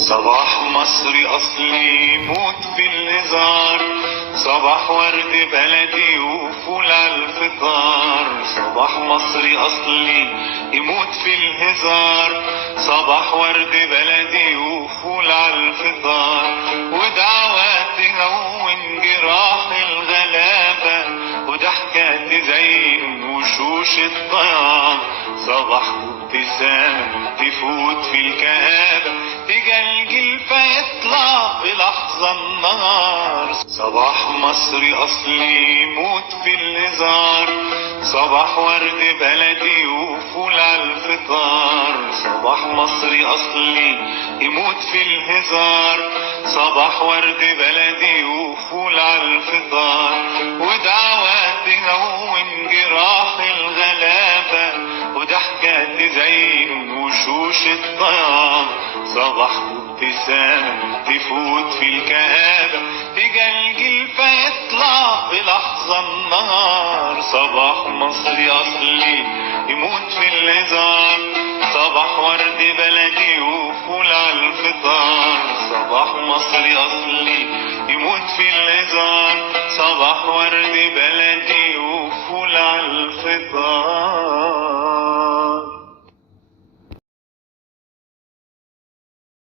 صباح مصري أصلي يموت في الهزار، صباح ورد بلدي وفول على الفطار. صباح مصري أصلي يموت في الهزار، صباح ورد بلدي وفول على الفطار. ودعوات تهون جراح الغلابة، وضحكة تزين وشوش الطياب. صباح ابتسامة تفوت في الكآبة، تجلجل فيطلع في لحظة النهار. صباح مصري أصلي يموت في الهزار، صباح ورد بلدي وفول على الفطار. صباح مصري أصلي يموت في الهزار، صباح ورد بلدي وفول على الفطار. ودعوات تهون جراح الغلابة، وضحكة تزين وشوش الطياب. صباح ابتسامة تفوت في الكآبة، تجلجل فيطلع في لحظة النهار. صباح مصري أصلي يموت في الهزار، صباح ورد بلدي وفول على الفطار. صباح مصري أصلي يموت في الهزار، صباح ورد بلدي وفول على الفطار.